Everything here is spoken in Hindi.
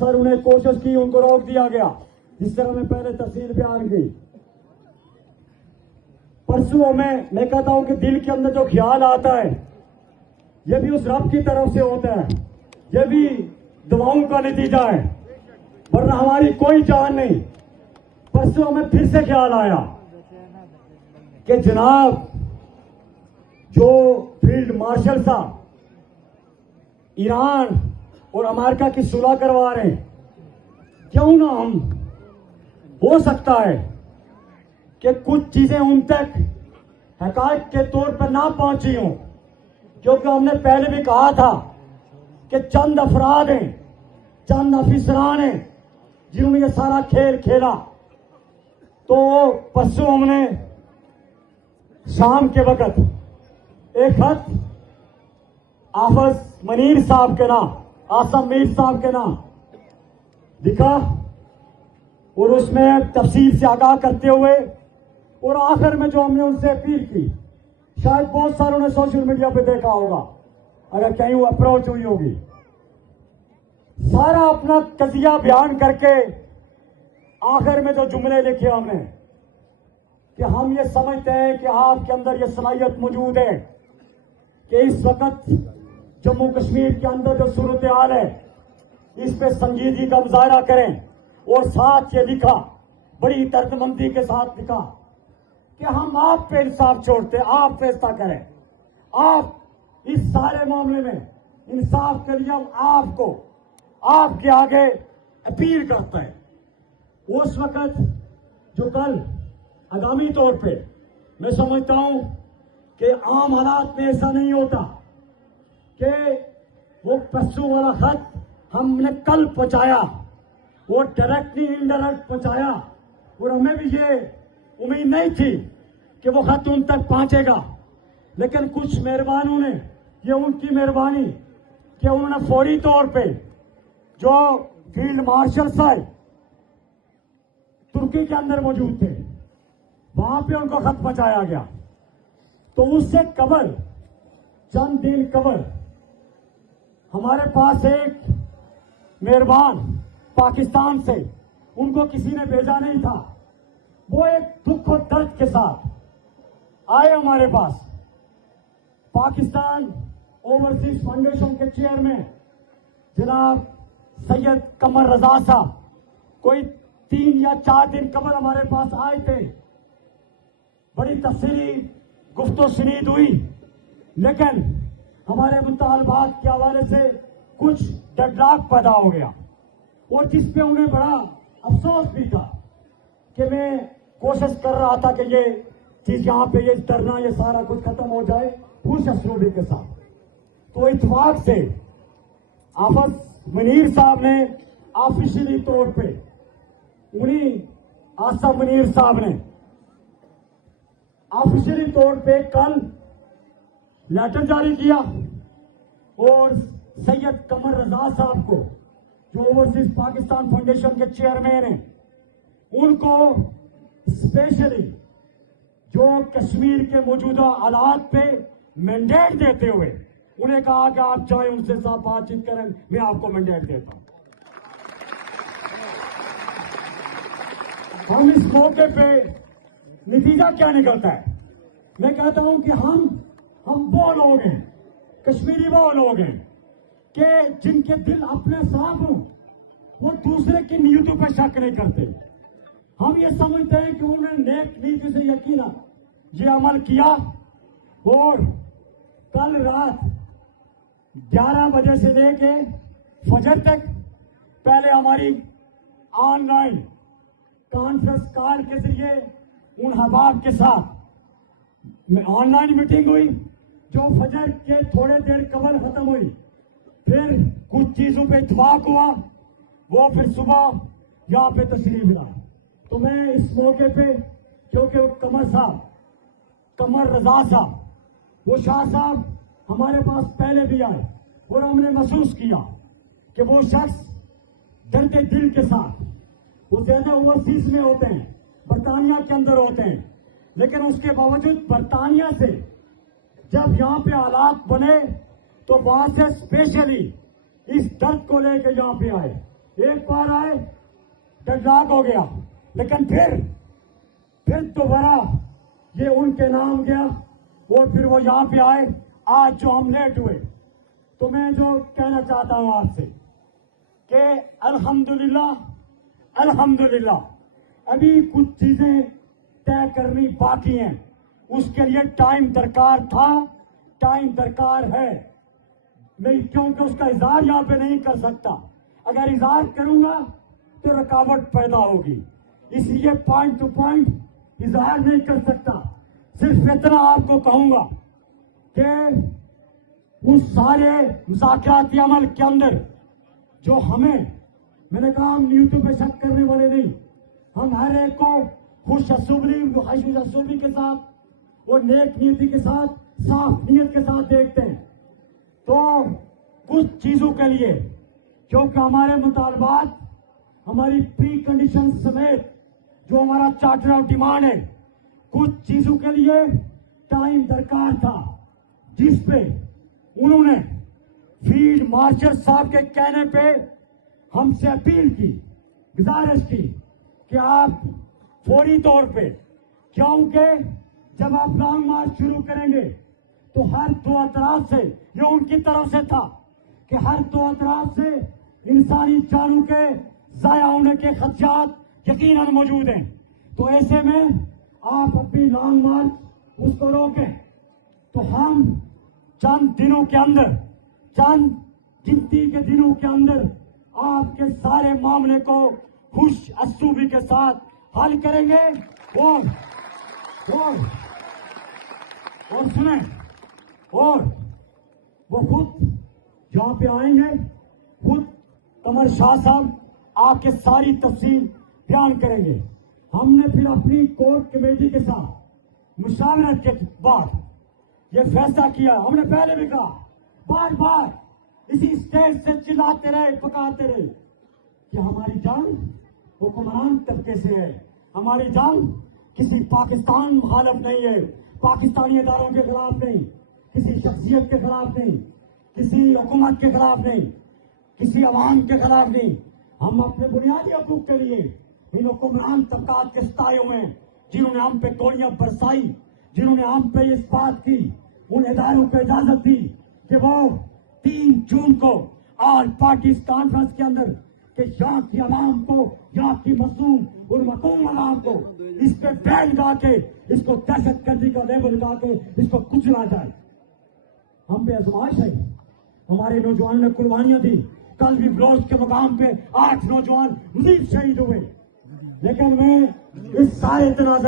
सर उन्हें कोशिश की, उनको रोक दिया गया। जिस तरह मैं पहले तफसील बयान की, परसों मैं कहता हूं कि दिल के अंदर जो ख्याल आता है यह भी उस रब की तरफ से होता है, यह भी दुआओं का नतीजा है, वरना हमारी कोई जान नहीं। परसों हमें फिर से ख्याल आया कि जनाब जो फील्ड मार्शल साहब ईरान और अमेरिका की सुलह करवा रहे हैं, क्यों ना हम, हो सकता है कि कुछ चीजें उन तक हकायक के तौर पर ना पहुंची हों, क्योंकि हमने पहले भी कहा था कि चंद अफराद हैं, चंद अफसरान हैं जिन्होंने ये सारा खेल खेला। तो परसों हमने शाम के वक्त एक खत आफज मनीर साहब के नाम, आसम मीर साहब के नाम लिखा और उसमें तफसील से आगाह करते हुए और आखिर में जो हमने उनसे अपील की, शायद बहुत सारों ने सोशल मीडिया पे देखा होगा, अगर कहीं वो अप्रोच हुई होगी, सारा अपना कजिया बयान करके आखिर में जो जुमले लिखे हमने कि हम ये समझते हैं कि आपके अंदर ये सलाहियत मौजूद है कि इस वक्त जम्मू कश्मीर के अंदर जो सूरत हाल है इस पे संजीदगी का मुजाहरा करें। और साथ ये लिखा, बड़ी दर्दमंदी के साथ लिखा कि हम आप पे इंसाफ छोड़ते, आप फैसला करें, आप इस सारे मामले में इंसाफ के लिए हम आपको आपके आगे अपील करते हैं। उस वक्त जो कल आगामी तौर पे मैं समझता हूं कि आम हालात में ऐसा नहीं होता कि वो परसों वाला खत हमने कल पहुंचाया, वो डायरेक्टली इनडायरेक्ट पहुंचाया और हमें भी ये उम्मीद नहीं थी कि वो खत उन तक पहुंचेगा। लेकिन कुछ मेहरबानों ने, ये उनकी मेहरबानी कि उन्होंने फौरी तौर पे जो फील्ड मार्शल साहब तुर्की के अंदर मौजूद थे वहां पे उनको खत पहुंचाया गया। तो उससे कबल चंद दिन कबल हमारे पास एक मेहरबान पाकिस्तान से, उनको किसी ने भेजा नहीं था, वो एक दुख और दर्द के साथ आए हमारे पास। पाकिस्तान ओवरसीज फाउंडेशन के चेयरमैन जनाब सैयद कमर रजा साहब कोई 3 या 4 दिन कबल हमारे पास आए थे। बड़ी तफसीली गुफ्तो सुनीद हुई, लेकिन हमारे मुतालबात के हवाले से कुछ डेडलॉक पैदा हो गया और जिस पे उन्हें बड़ा अफसोस भी था कि मैं कोशिश कर रहा था कि ये चीज यहाँ पे ये डरना ये सारा कुछ खत्म हो जाए खुश असलूबी के साथ। तो इत्तेफाक से आफज मनीर साहब ने ऑफिशियली तौर पे, उन्हीं आसम मनीर साहब ने ऑफिशियली तौर पे कल लेटर जारी किया और सैयद कमर रजा साहब को, जो ओवरसीज पाकिस्तान फाउंडेशन के चेयरमैन हैं, उनको स्पेशली जो कश्मीर के मौजूदा हालात पे मैंडेट देते हुए उन्हें कहा कि आप चाहे उनसे साथ बातचीत करें, मैं आपको मैंडेट देता हूं। हम इस मौके पे नतीजा क्या निकलता है, मैं कहता हूं कि हम वो लोग हैं, कश्मीरी वो लोग हैं कि जिनके दिल अपने साफ हों, वो दूसरे की नीयतों पर शक नहीं करते। हम ये समझते हैं कि उन्होंने नेक नीति से यकीना ये अमल किया और कल रात 11 बजे से लेके फजर तक पहले हमारी ऑनलाइन कॉन्फ्रेंस कॉल के जरिए उन हबाब के साथ ऑनलाइन मीटिंग हुई, जो फजर के थोड़े देर कबल खत्म हुई। फिर कुछ चीजों पे इत्तेफाक हुआ, वो फिर सुबह यहाँ पे तशरीफ लाए। तो मैं इस मौके पे, क्योंकि कमर रजा साहब, वो शाह साहब हमारे पास पहले भी आए और हमने महसूस किया कि वो शख्स दर्द दिल के साथ, वो ज्यादा ओवरसीज में होते हैं, बरतानिया के अंदर होते हैं, लेकिन उसके बावजूद बरतानिया से जब यहाँ पे हालात बने तो वहां से स्पेशली इस दर्द को लेकर यहाँ पे आए एक बार आए डेडलॉक हो गया, लेकिन फिर दोबारा ये उनके नाम गया और फिर वो यहां पे आए। आज जो हम लेट हुए, तो मैं जो कहना चाहता हूं आपसे कि अल्हम्दुलिल्लाह अभी कुछ चीजें तय करनी बाकी हैं, उसके लिए टाइम दरकार था, टाइम दरकार है। नहीं, क्योंकि उसका इजहार यहां पे नहीं कर सकता। अगर इजहार करूंगा तो रुकावट पैदा होगी, इसलिए पॉइंट टू पॉइंट इजहार नहीं कर सकता। सिर्फ इतना आपको कहूंगा कि उस सारे मुज़ाकराती अमल के अंदर जो मैंने कहा हम नीयतों पे शक करने वाले नहीं, हम हर एक को खुश असूबी के साथ और नेक नीयति के साथ, साफ नीयत के साथ देखते हैं। तो कुछ चीजों के लिए, क्योंकि हमारे मुतालबात, हमारी प्री कंडीशन समेत जो हमारा चार्टर ऑफ डिमांड है, कुछ चीजों के लिए टाइम दरकार था, जिस पे उन्होंने फील्ड मार्शल साहब के कहने पे हमसे अपील की, गुजारिश की कि आप फौरी तौर पे, क्योंकि जब आप लॉन्ग मार्च शुरू करेंगे तो हर दो अतराफ से, ये उनकी तरफ से था कि हर दो अतराफ से इंसानी जानों के जाया होने के खदशात यकीनन मौजूद हैं। तो ऐसे में आप अपनी लॉन्ग मार्च उसको रोकें। तो हम चंद दिनों के अंदर, चंद गिनती के दिनों के अंदर आपके सारे मामले को खुश असूबी के साथ हल करेंगे। और सुने, और वो खुद जहां पे आएंगे, खुद कमर शाह साहब आपके सारी तफसील बयान करेंगे। हमने फिर अपनी कोर कमेटी के साथ मुशावरत के बाद ये फैसला किया। हमने पहले भी कहा, बार बार इसी स्टेज से चिल्लाते रहे, पकाते रहे कि हमारी जान हुक्मरान तबके से है, हमारी जान किसी पाकिस्तान मुखालिफ नहीं है, पाकिस्तानी इदारों के खिलाफ नहीं, किसी शख्सियत के खिलाफ नहीं, किसी हुकूमत के खिलाफ नहीं, किसी अवाम के खिलाफ नहीं। हम अपने बुनियादी हकूक के लिए इन हुक्मरान तबकात के सताए हुए हैं, जिन्होंने हम पे गोलियां बरसाई, जिन्होंने हम पे इस बात की, उन इदारों को इजाजत दी कि वो 3 जून को ऑल पार्टीज कॉन्फ्रेंस के अंदर कि यहाँ की आवाम को, यहाँ की मजलूम और मकूम आवाम को इस पे बैन लगा के, इसको दहशतगर्दी का लेबल लगा के इसको कुचला जाए। हम पे आजमाइश है, हमारे नौजवानों ने कुर्बानियां दी। कल भी ब्लॉज के मुकाम पे 8 नौजवान मजीद शहीद हुए। लेकिन मैं इस सारे तनाज़